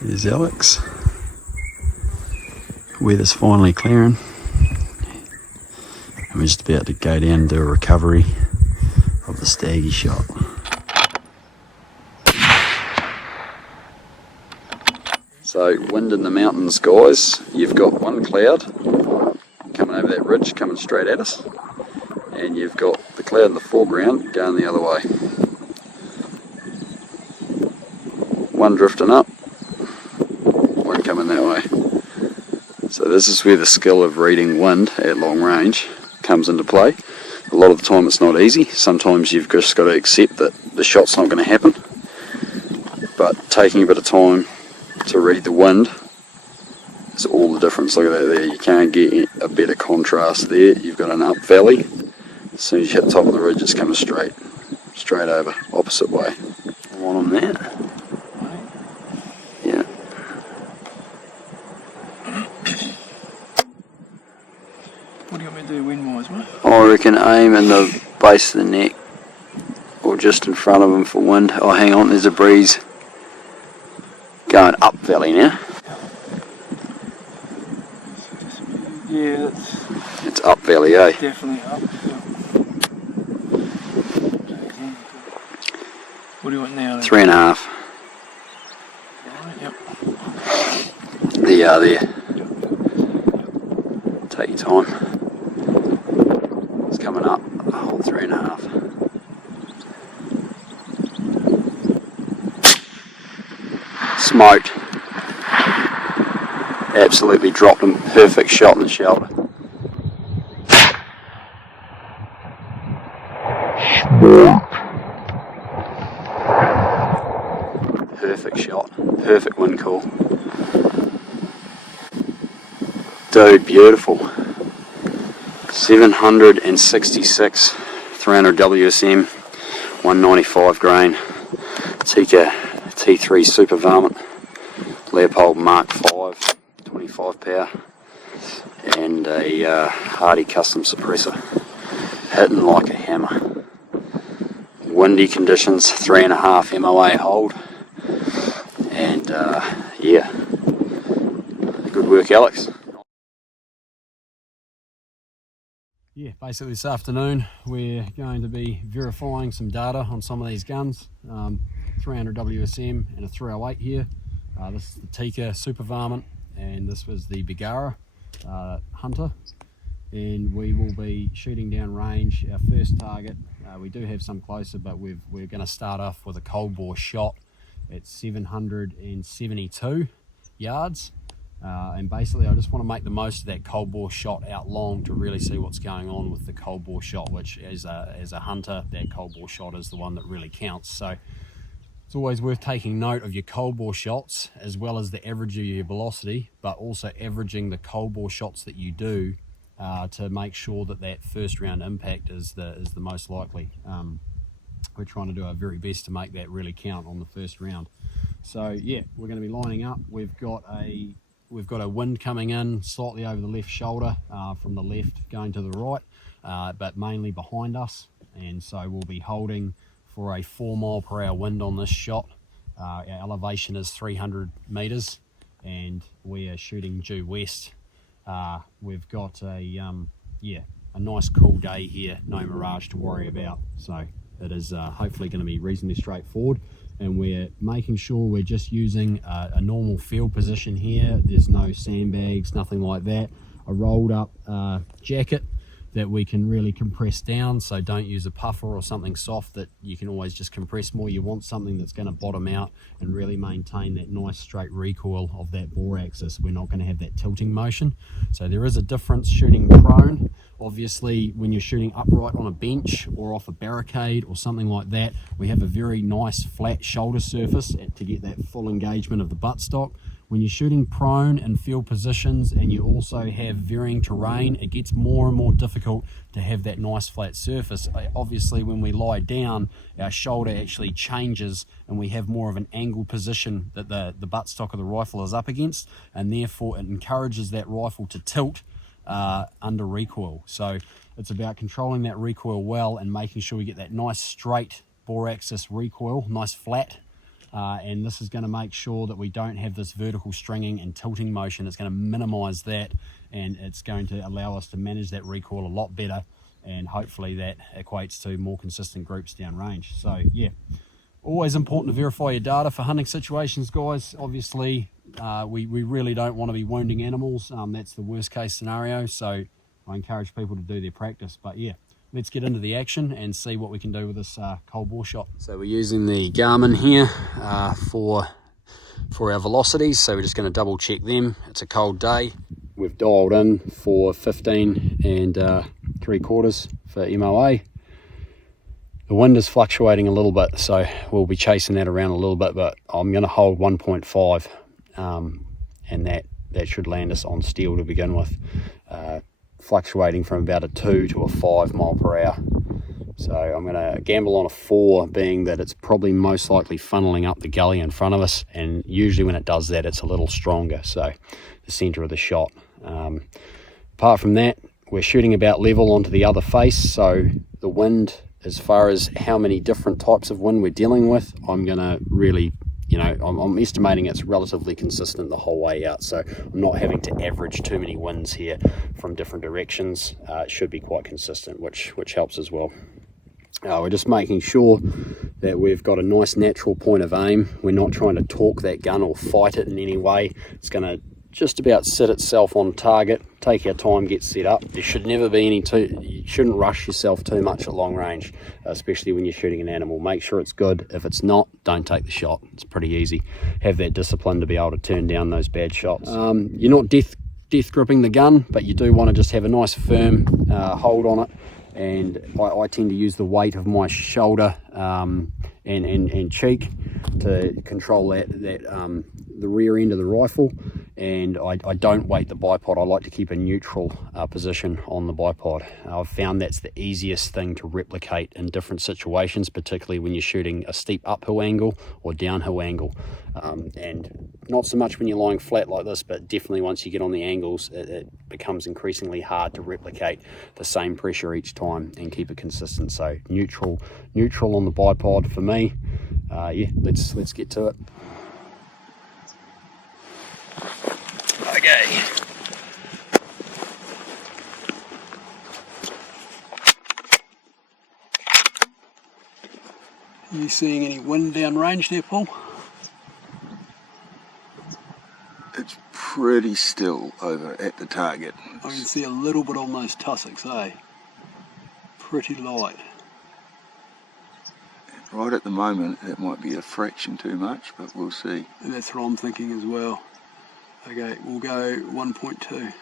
There's Alex. Weather's finally clearing. And we're just about to go down and do a recovery of the stag he shot. So, wind in the mountains, guys. You've got one cloud coming over that ridge, coming straight at us. And you've got the cloud in the foreground going the other way. One drifting up, one coming that way. So this is where the skill of reading wind at long range comes into play. A lot of the time it's not easy. Sometimes you've just got to accept that the shot's not going to happen. But taking a bit of time to read the wind is all the difference. Look at that there. You can't get a better contrast there. You've got an up valley. As soon as you hit the top of the ridge, it's coming straight over, opposite way. One on there. Yeah. What do you want me to do wind-wise, mate? I reckon aim in the base of the neck, or just in front of him for wind. Oh, hang on, there's a breeze going up valley now. Yeah, it's up valley, eh? Definitely up. What do you want now then? 3.5. Right, yep. There you are there. Take your time. It's coming up. Hold 3.5. Smoked. Absolutely dropped him. Perfect shot in the shoulder. Perfect shot. Perfect wind call. Dude, beautiful. 766, 300 WSM, 195 grain. Tika T3 Super Varmint, Leopold Mark 5, 25 power, and a Hardy custom suppressor. Hitting like a hammer. Windy conditions, 3.5 MOA hold, and yeah, good work, Alex. Yeah, basically this afternoon we're going to be verifying some data on some of these guns. 300 WSM and a 308 here. This is the Tika Super Varmint, and this was the Bigara Hunter. And we will be shooting down range. Our first target, we do have some closer, but we're going to start off with a cold bore shot at 772 yards. And basically I just want to make the most of that cold bore shot out long to really see what's going on with the cold bore shot, which as a hunter, that cold bore shot is the one that really counts. So it's always worth taking note of your cold bore shots as well as the average of your velocity, but also averaging the cold bore shots that you do to make sure that that first round impact is the most likely. We're trying to do our very best to make that really count on the first round. So yeah, we're going to be lining up. We've got a wind coming in slightly over the left shoulder from the left going to the right, but mainly behind us. And so we'll be holding for a 4 mile per hour wind on this shot. Our elevation is 300 meters and we are shooting due west. We've got a nice cool day here, no mirage to worry about. So it is hopefully going to be reasonably straightforward. And we're making sure we're just using a normal field position here. There's no sandbags, nothing like that. A rolled up jacket that we can really compress down, so don't use a puffer or something soft that you can always just compress more. You want something that's going to bottom out and really maintain that nice straight recoil of that bore axis. We're not going to have that tilting motion. So there is a difference shooting prone. Obviously when you're shooting upright on a bench or off a barricade or something like that, we have a very nice flat shoulder surface to get that full engagement of the buttstock. When you're shooting prone in field positions and you also have varying terrain, it gets more and more difficult to have that nice flat surface. Obviously when we lie down, our shoulder actually changes and we have more of an angled position that the buttstock of the rifle is up against, and therefore it encourages that rifle to tilt under recoil. So it's about controlling that recoil well and making sure we get that nice straight bore axis recoil, nice flat and this is going to make sure that we don't have this vertical stringing and tilting motion. It's going to minimize that, and it's going to allow us to manage that recoil a lot better, and hopefully that equates to more consistent groups downrange. So yeah, always important to verify your data for hunting situations, guys. Obviously we really don't want to be wounding animals. That's the worst case scenario, so I encourage people to do their practice. But yeah, let's get into the action and see what we can do with this cold bore shot. So we're using the Garmin here for our velocities, so we're just going to double check them. It's a cold day. We've dialed in for 15 and 3/4 for MOA. The wind is fluctuating a little bit, so we'll be chasing that around a little bit, but I'm going to hold 1.5, and that should land us on steel to begin with, fluctuating from about a 2 to a 5 mile per hour. So I'm going to gamble on a 4, being that it's probably most likely funneling up the gully in front of us, and usually when it does that, it's a little stronger, so the center of the shot. Apart from that, we're shooting about level onto the other face, so the wind, as far as how many different types of wind we're dealing with, I'm going to really, I'm estimating it's relatively consistent the whole way out, so I'm not having to average too many winds here from different directions. It should be quite consistent, which helps as well. We're just making sure that we've got a nice natural point of aim. We're not trying to torque that gun or fight it in any way. It's going to just about sit itself on target, take our time, get set up. There should never be you shouldn't rush yourself too much at long range, especially when you're shooting an animal. Make sure it's good. If it's not, don't take the shot. It's pretty easy. Have that discipline to be able to turn down those bad shots. You're not death gripping the gun, but you do want to just have a nice firm hold on it. And I tend to use the weight of my shoulder and cheek to control the rear end of the rifle, and I don't weight the bipod. I like to keep a neutral position on the bipod. I've found that's the easiest thing to replicate in different situations, particularly when you're shooting a steep uphill angle or downhill angle, and not so much when you're lying flat like this, but definitely once you get on the angles, it becomes increasingly hard to replicate the same pressure each time and keep it consistent. So neutral on the bipod for me. Yeah, let's get to it. Okay. Are you seeing any wind downrange there, Paul? It's pretty still over at the target. I can see a little bit on those tussocks, eh? Pretty light. Right at the moment, that might be a fraction too much, but we'll see. And that's what I'm thinking as well. Okay, we'll go 1.2.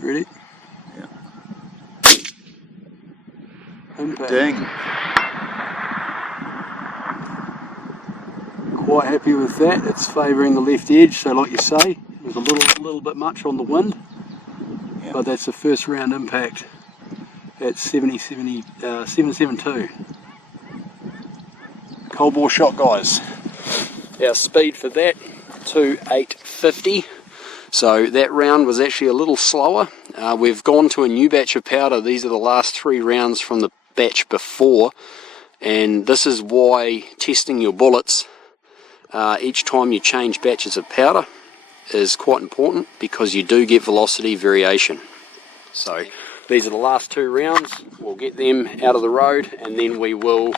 Ready? Yeah. Impact. Ding. Quite happy with that. It's favouring the left edge, so like you say, there's a little bit much on the wind, Yeah. but that's the first round impact at 772. Cold bore shot, guys. Our speed for that, 2:850. So that round was actually a little slower. We've gone to a new batch of powder. These are the last 3 rounds from the batch before, and this is why testing your bullets each time you change batches of powder is quite important, because you do get velocity variation. So these are the last 2 rounds. We'll get them out of the road, and then we will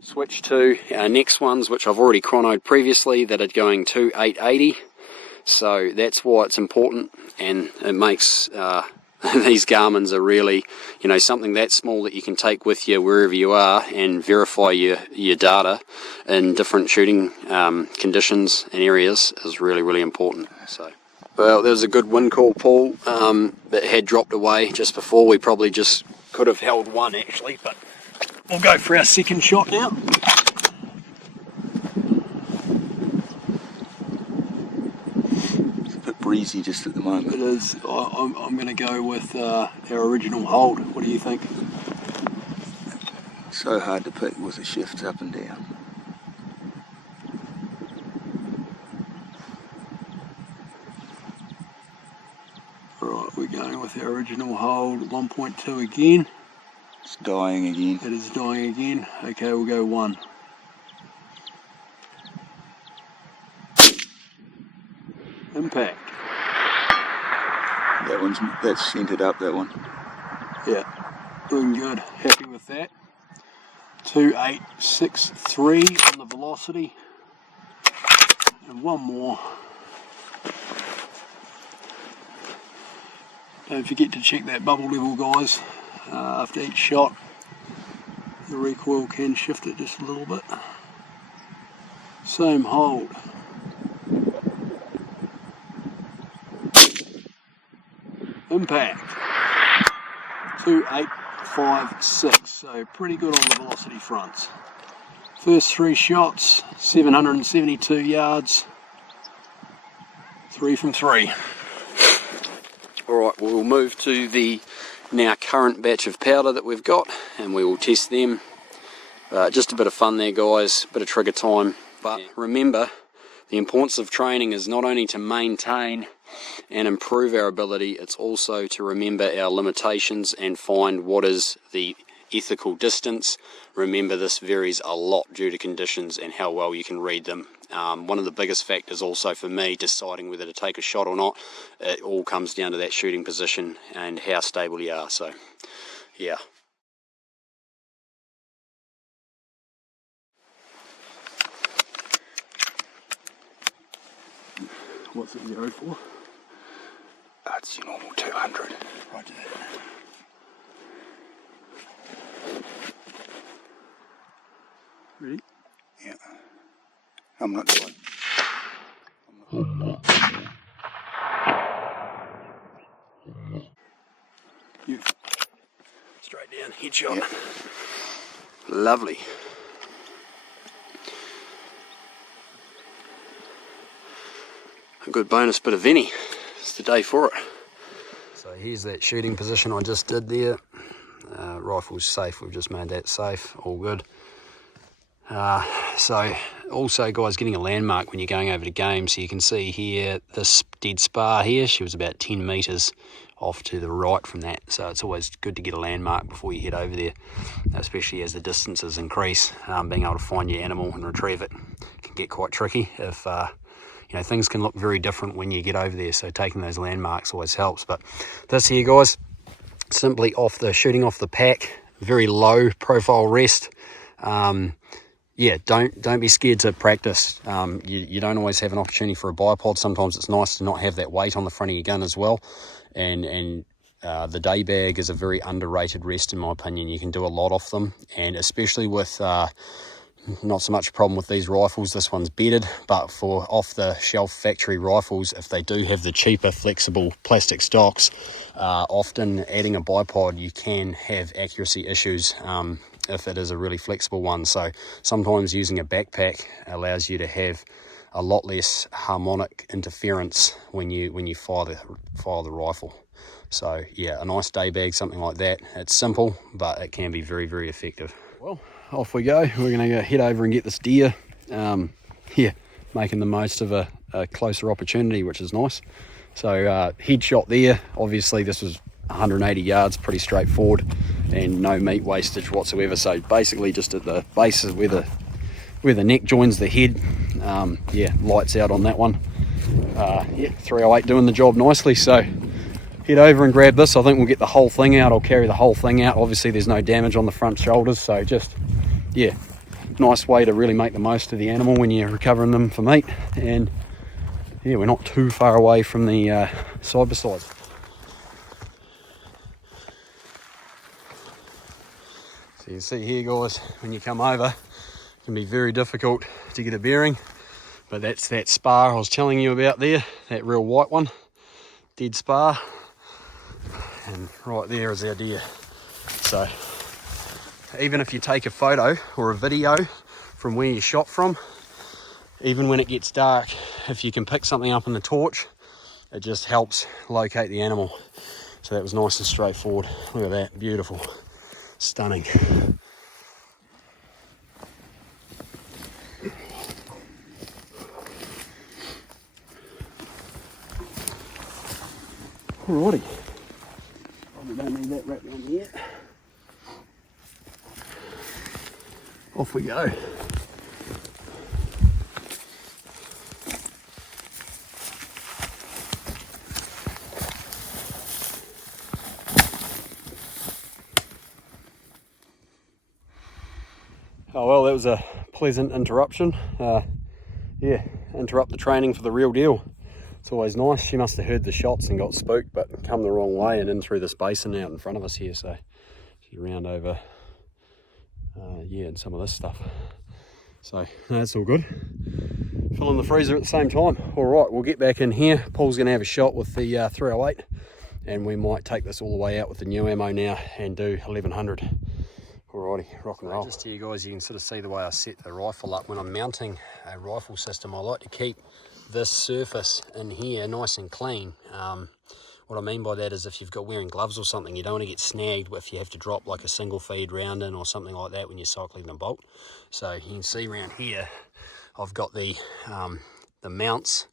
switch to our next ones, which I've already chronoed previously, that are going to 880. So that's why it's important, and it makes these Garmins are really, something that small that you can take with you wherever you are and verify your data in different shooting conditions and areas is really, really important. So, well, there was a good wind call, Paul, that had dropped away just before. We probably just could have held one actually, but we'll go for our second shot now. Breezy just at the moment. It is. I'm going to go with our original hold. What do you think? So hard to pick with the shifts up and down. Right, we're Going with the original hold, 1.2 again. It's dying again. It is dying again. Okay, we'll go 1. Impact. That's centered up, that one. Yeah, doing good. Happy with that. 2863 on the velocity. And one more. Don't forget to check that bubble level, guys. After each shot, the recoil can shift it just a little bit. Same hold. Impact. 2856, so pretty good on the velocity fronts. First 3 shots, 772 yards, 3 from 3. Alright, we'll move to the now current batch of powder that we've got, and we will test them. Just a bit of fun there, guys, bit of trigger time. But remember, the importance of training is not only to maintain and improve our ability, it's also to remember our limitations and find what is the ethical distance. Remember, this varies a lot due to conditions and how well you can read them. One of the biggest factors also for me deciding whether to take a shot or not, it all comes down to that shooting position and how stable you are. So yeah. What's it go for? That's your normal 200. Roger that. Ready? Yeah. I'm not doing. You. Straight down, headshot. Yep. Lovely. A good bonus bit of Vinny. It's the day for it. So here's that shooting position I just did there. Rifle's safe, we've just made that safe, all good. So also, guys, getting a landmark when you're going over the game. So you can see here, this dead spar here, she was about 10 metres off to the right from that. So it's always good to get a landmark before you head over there, especially as the distances increase. Being able to find your animal and retrieve it can get quite tricky if you know, things can look very different when you get over there, so taking those landmarks always helps. But this here, guys, simply shooting off the pack, very low profile rest. Yeah, don't be scared to practice. You don't always have an opportunity for a bipod. Sometimes it's nice to not have that weight on the front of your gun as well. And the day bag is a very underrated rest, in my opinion. You can do a lot off them, and especially with not so much a problem with these rifles. This one's bedded, but for off-the-shelf factory rifles, if they do have the cheaper flexible plastic stocks, often adding a bipod, you can have accuracy issues if it is a really flexible one. So sometimes using a backpack allows you to have a lot less harmonic interference when you fire the rifle. So yeah, a nice day bag, something like that. It's simple, but it can be very, very effective. Well, off we go. We're going to head over and get this deer. Yeah, making the most of a closer opportunity, which is nice. So headshot there. Obviously this was 180 yards, pretty straightforward, and no meat wastage whatsoever. So basically just at the base of where the neck joins the head. Yeah, lights out on that one. Yeah, 308 doing the job nicely. So head over and grab this. I think we'll get the whole thing out. I'll carry the whole thing out. Obviously there's no damage on the front shoulders, so just, yeah, nice way to really make the most of the animal when you're recovering them for meat. And yeah, we're not too far away from the side by side. So you can see here, guys, when you come over, it can be very difficult to get a bearing, but that's that spar I was telling you about there, that real white one, dead spar. And right there is our deer. So even if you take a photo or a video from where you shot from, even when it gets dark, if you can pick something up in the torch, it just helps locate the animal. So that was nice and straightforward. Look at that, beautiful, stunning. Alrighty. on here. Off we go. Oh well, that was a pleasant interruption. Yeah, interrupt the training for the real deal. It's always nice. She must have heard the shots and got spooked, but come the wrong way and in through this basin out in front of us here. So she's around over, yeah, and some of this stuff. So that's all good. Fill in the freezer at the same time. All right, we'll get back in here. Paul's going to have a shot with the 308, and we might take this all the way out with the new ammo now and do 1100. Alrighty, rock and roll. Just here guys, you can sort of see the way I set the rifle up when I'm mounting a rifle system. I like to keep this surface in here nice and clean. What I mean by that is if you've got wearing gloves or something, you don't want to get snagged if you have to drop like a single feed round in or something like that when you're cycling the bolt. So you can see around here, I've got the mounts.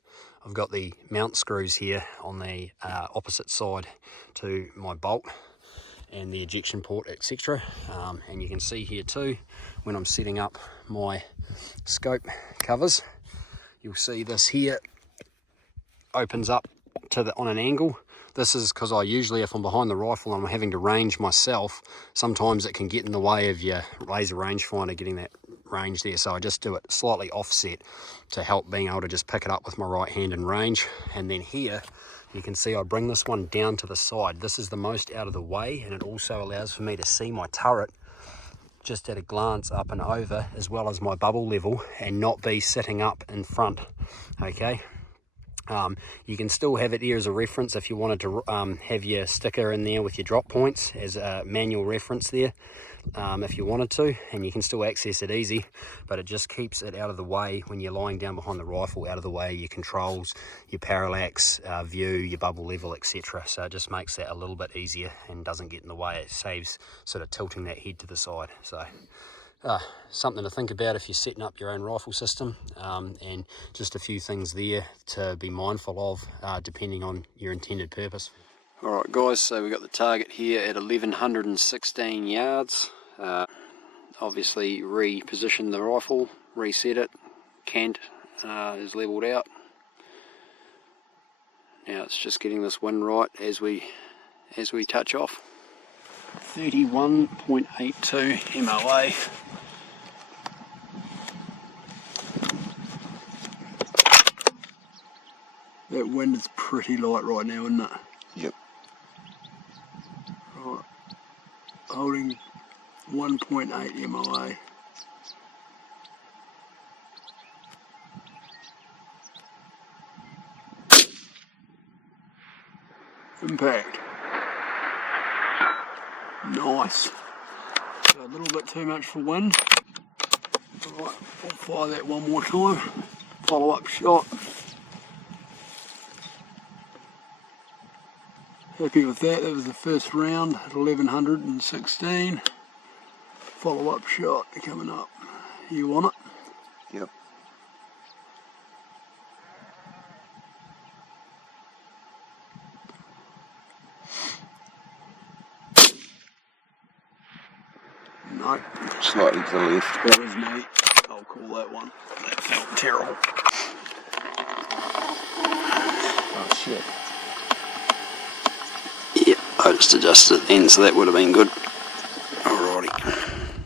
I've got the mount screws here on the opposite side to my bolt and the ejection port, etc. And you can see here too, when I'm setting up my scope covers, you'll see this here opens up to on an angle. This is because I usually, if I'm behind the rifle and I'm having to range myself, sometimes it can get in the way of your laser rangefinder getting that range there. So I just do it slightly offset to help being able to just pick it up with my right hand and range. And then here, you can see I bring this one down to the side. This is the most out of the way, and it also allows for me to see my turret just at a glance up and over, as well as my bubble level, and not be sitting up in front, okay? You can still have it there as a reference if you wanted to have your sticker in there with your drop points as a manual reference there, if you wanted to, and you can still access it easy, but it just keeps it out of the way when you're lying down behind the rifle, out of the way of your controls, your parallax, view, your bubble level, etc. So it just makes that a little bit easier and doesn't get in the way. It saves sort of tilting that head to the side. So something to think about if you're setting up your own rifle system, and just a few things there to be mindful of depending on your intended purpose. Alright guys, so we've got the target here at 1116 yards. Obviously reposition the rifle, reset it, cant is levelled out. Now it's just getting this wind right as we touch off. 31.82 MOA. That wind is pretty light right now, isn't it? Yep. Right. Holding 1.8 MOA. Impact. Nice. So a little bit too much for wind. Alright, I'll fire that one more time. Follow up shot. Happy with that. That was the first round at 1116. Follow up shot coming up. You want it? Yep. No. Slightly to the left. That was me. I'll call that one. That felt terrible. Oh shit. Yeah, I just adjusted it then, so that would have been good. Alrighty.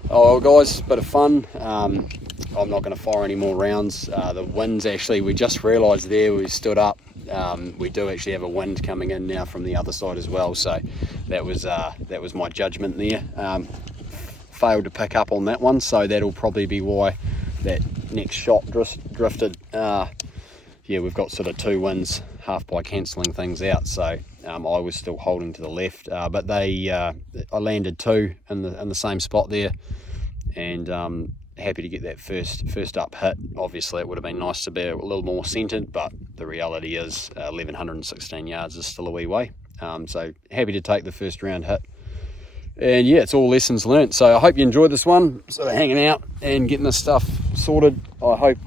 Oh well guys, bit of fun. I'm not going to fire any more rounds. The wind's actually, we just realised there, we stood up, we do actually have a wind coming in now from the other side as well, so that was my judgment there. Failed to pick up on that one, so that'll probably be why that next shot drifted. Yeah, we've got sort of two winds, half by cancelling things out, so I was still holding to the left, but I landed two in the same spot there, and happy to get that first up hit. Obviously it would have been nice to be a little more centered, but the reality is 1116 yards is still a wee way, so happy to take the first round hit. And yeah, it's all lessons learnt. So I hope you enjoyed this one, sort of hanging out and getting this stuff sorted. I hope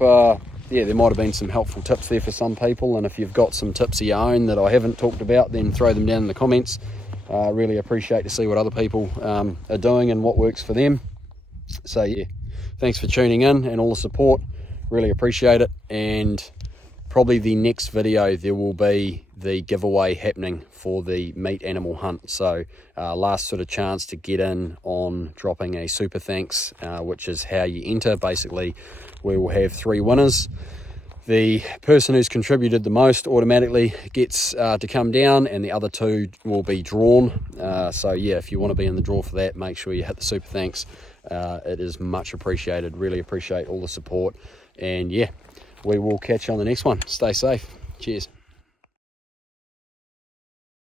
yeah, there might have been some helpful tips there for some people, and if you've got some tips of your own that I haven't talked about, then throw them down in the comments. Really appreciate to see what other people are doing and what works for them. So yeah, thanks for tuning in and all the support, really appreciate it. And probably the next video there will be the giveaway happening for the meat animal hunt. So last sort of chance to get in on dropping a super thanks, which is how you enter. Basically we will have 3 winners. The person who's contributed the most automatically gets to come down, and the other 2 will be drawn. So yeah, if you want to be in the draw for that, make sure you hit the super thanks. It is much appreciated. Really appreciate all the support, and yeah, we will catch you on the next one. Stay safe. Cheers.